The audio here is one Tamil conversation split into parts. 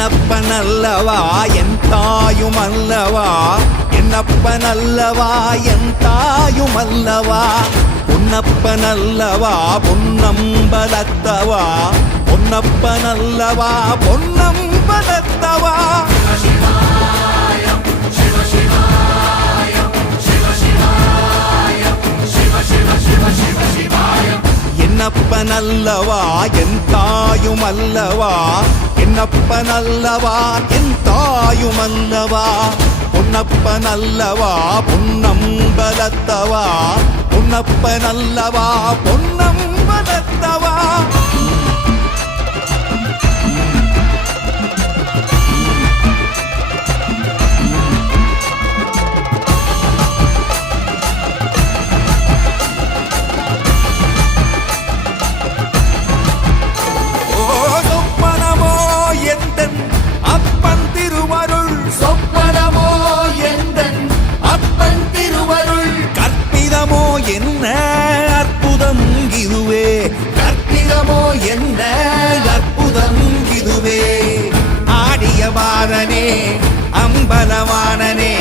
என்னப்பனல்லவா என் தாயுமல்லவா, என்னப்பனல்லவா என் தாயுமல்லவா, பொன்னப்பனல்லவா பொன்னம்பலத்தவா, பொன்னப்பனல்லவா பொன்னம்பலத்தவா. என்னப்பனல்லவா என் தாயுமல்லவா, என்னப்பனல்லவா என் தாயுமல்லவா, பொன்னப்பனல்லவா பொன்னம்பலத்தவா, பொன்னப்பனல்லவா பொன்னம்பலத்தவா. என்ன அற்புதம் இதுவே, கற்பிதமோ என்ன அற்புதம் இதுவே. ஆடிய பாதனே அம்பலவானனே,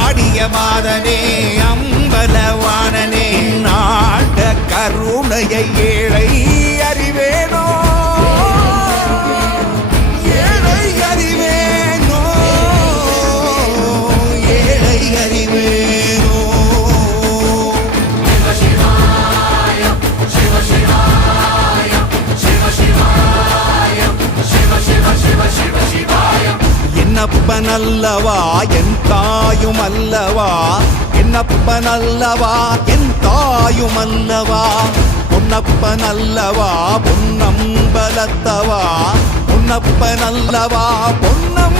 ஆடிய பாதனே அம்பலவானனே, நாட கருணையை ஏழை அறிவேனோ, ஏழை அறிவேனோ, ஏழை அறிவேனோ. என்னப்பனல்லவா என் தாயுமல்லவா, என்னப்பனல்லவா என் தாயுமல்லவா, பொன்னப்பனல்லவா பொன்னம்பலத்தவா, பொன்னப்பனல்லவா பொன்னம்